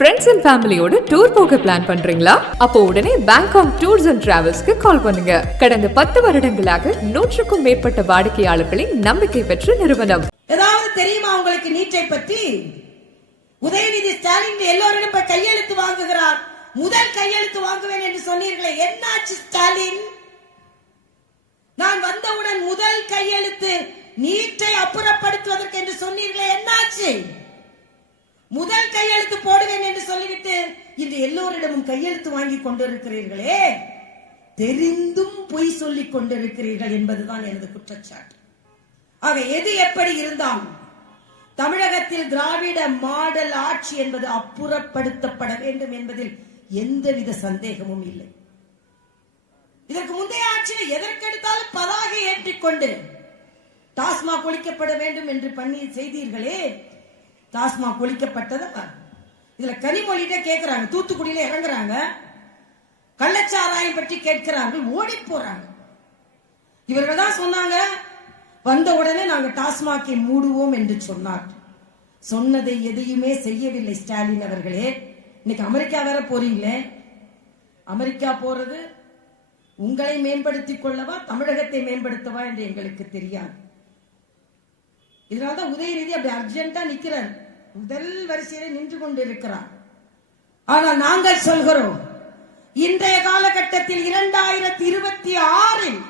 Friends and ஃபேமிலியோட tour போக plan பண்றீங்களா? அப்போ உடனே பேங்காக் டூர்ஸ் அண்ட் டிராவல்ஸ்க்கு கால் பண்ணுங்க. கடந்த பத்து வருடங்களாக நூற்றுக்கும் மேற்பட்ட வாடிக்கையாளர்களின் நம்பிக்கை பெற்ற நிறுவனம். ஏதாவது தெரியுமா உங்களுக்கு நீட்டை பற்றி? உதயநிதி ஸ்டாலின் எல்லோரிடம் போய் கையெழுத்து வாங்குகிறார். முதல் கையெழுத்து வாங்குவேன் என்று சொன்னீர்களே என்னாச்சு ஸ்டாலின்? நான் வந்தவுடன் முதல் கையெழுத்து நீட்டை அப்புறப்படுத்துவதற்கு என்று சொன்னீர்களே என்னாச்சு? முதல் கையெழுத்து போடுவேன் என்று சொல்லிவிட்டு இன்று எல்லோரிடமும் கையெழுத்து வாங்கி கொண்டிருக்கிறீர்களே. தெரிந்தும் பொய் சொல்லிக் கொண்டிருக்கிறீர்கள் என்பதுதான் எனது குற்றச்சாட்டு. ஆக எது எப்படி இருந்தாலும் தமிழகத்தில் திராவிட மாடல் ஆட்சி என்பது அப்புறப்படுத்தப்பட வேண்டும் என்பதில் எந்தவித சந்தேகமும் இல்லை. இதற்கு முந்தைய ஆட்சியில் எதற்கெடுத்தாலும் பதாகை ஏற்றிக்கொண்டு டாஸ்மாக் ஒழிக்கப்பட வேண்டும் என்று பண்ணி செய்தீர்களே. டாஸ்மாக் பாருங்க. இதுல கனிமொழிகிட்ட கேட்கிறாங்க தூத்துக்குடியில இறங்குறாங்க. கள்ளச்சாராயம் பற்றி கேட்கிறார்கள் ஓடி போறாங்க. இவர்கள் தான் சொன்னாங்க வந்த உடனே நாங்க டாஸ்மாகை மூடுவோம் என்று சொன்னார். சொன்னதை எதையுமே செய்யவில்லை ஸ்டாலின் அவர்களே. இன்னைக்கு அமெரிக்கா வேற போறீங்களே. அமெரிக்கா போறது உங்களை மேம்படுத்திக் கொள்ளவா தமிழகத்தை மேம்படுத்தவா என்று எங்களுக்கு தெரியாது. இதனால்தான் உதயநிதி அப்படி அர்ஜென்டா நிக்கிறார். முதல் வரிசையில நின்று கொண்டு இருக்கிறார் ஆனால் நாங்கள் சொல்கிறோம் இன்றைய காலகட்டத்தில் இரண்டாயிரத்தி இருபத்தி ஆறில்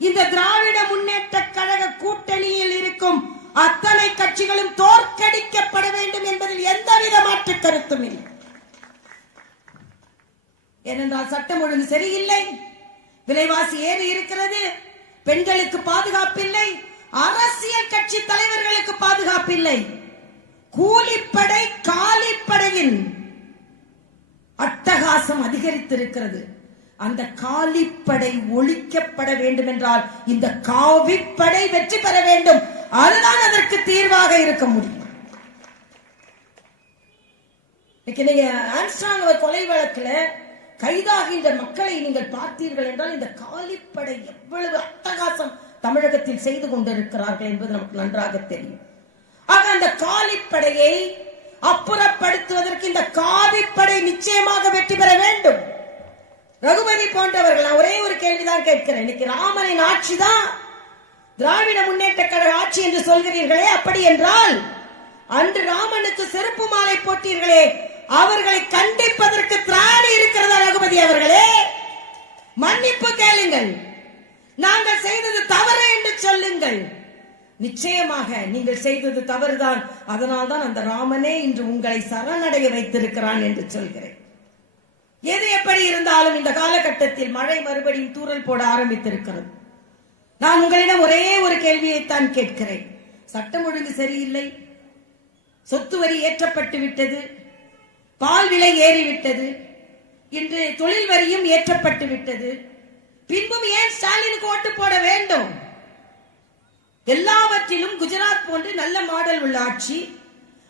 இந்த திராவிட முன்னேற்ற கழக கூட்டணியில் இருக்கும் அத்தனை கட்சிகளும் தோற்கடிக்கப்பட வேண்டும் என்பதில் எந்தவித மாற்று கருத்தும் இல்லை. ஏனென்றால் சட்டம் ஒழுங்கு சரியில்லை விலைவாசி ஏறி இருக்கிறது பெண்களுக்கு பாதுகாப்பில்லை அரசியல் கட்சி தலைவர்களுக்கு பாதுகாப்பில்லை. கூலிப்படை காலிப்படையின் அட்டகாசம் அதிகரித்திருக்கிறது. அந்த காலிப்படை ஒழிக்கப்பட வேண்டும் என்றால் இந்த காவிப்படை வெற்றி பெற வேண்டும். அதுதான் அதற்கு தீர்வாக இருக்க முடியும். இன்னைக்கு நீங்க ஆம்ஸ்ட்ராங் அவர் கொலை வழக்குல கைதாகின்ற மக்களை நீங்கள் பார்த்தீர்கள் என்றால் இந்த காலிப்படை எவ்வளவு அட்டகாசம் தமிழகத்தில் செய்து கொண்டிருக்கிறார்கள் என்பது நமக்கு நன்றாக தெரியும். அந்த காலிப்படையை அப்புறப்படுத்துவதற்கு இந்த காவிப்படை நிச்சயமாக வெற்றி பெற வேண்டும். ரகுபதி போன்றவர்கள் நான் ஒரே ஒரு கேள்விதான் கேட்கிறேன். இன்னைக்கு ராமனின் ஆட்சி தான் திராவிட முன்னேற்ற கழக ஆட்சி என்று சொல்கிறீர்களே அப்படி என்றால் அன்று ராமனுக்கு செருப்பு மாலை போட்டீர்களே அவர்களை கண்டிப்பதற்கு திராணி இருக்கிறதா ரகுபதி அவர்களே? மன்னிப்பு கேளுங்கள். நாங்கள் செய்தது தவறு என்று சொல்லுங்கள். நிச்சயமாக நீங்கள் செய்தது தவறுதான். அதனால்தான் அந்த ராமனே இன்று உங்களை சரணடைய வைத்திருக்கிறான் என்று சொல்கிறேன். எது எப்படி இருந்தாலும் இந்த காலகட்டத்தில் மழை மறுபடியும் தூறல் போட ஆரம்பித்திருக்கிறது. நான் உங்களிடம் ஒரே ஒரு கேள்வியைத்தான் கேட்கிறேன். சட்டம் ஒழுங்கு சரியில்லை. சொத்து வரி ஏற்றப்பட்டு விட்டது. பால் விலை ஏறிவிட்டது. இன்று தொழில் வரியும் ஏற்றப்பட்டு விட்டது. பின்பும் ஏன் ஸ்டாலினுக்கு ஓட்டு போட வேண்டும்? எல்லாவற்றிலும் குஜராத் போன்று நல்ல மாடல் உள்ள ஆட்சி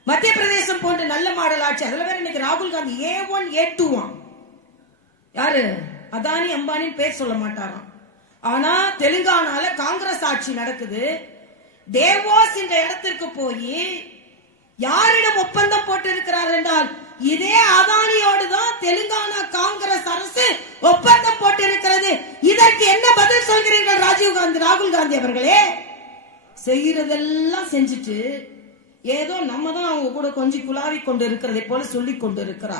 மத்திய பிரதேசம் போன்று நல்ல மாடல் ஆட்சி. அதுல வேற இன்னைக்கு ராகுல் காந்தி ஏ ஒன் ஏ டூவான் யாரு? அதானி அம்பானின்னு பேர் சொல்ல மாட்டாராம். ஆனா தெலுங்கானால காங்கிரஸ் ஆட்சி நடக்குது. தேவோஸ் என்ற இடத்திற்கு போய் யாரிடம் ஒப்பந்தம் போட்டு இருக்கிறார்கள் என்றால் இதே அதானியோடு தான் தெலுங்கானா காங்கிரஸ் அரசு ஒப்பந்தம் போட்டு இருக்கிறது இதற்கு என்ன பதில் சொல்கிறீர்கள் ராஜீவ் காந்தி ராகுல் காந்தி அவர்களே செய்யறதெல்லாம் செஞ்சுட்டு ஏதோ நம்ம தான் அவங்க கூட கொஞ்சம் குலாவி கொண்டு இருக்கிறதை போல சொல்லிக் கொண்டு இருக்கிறார்.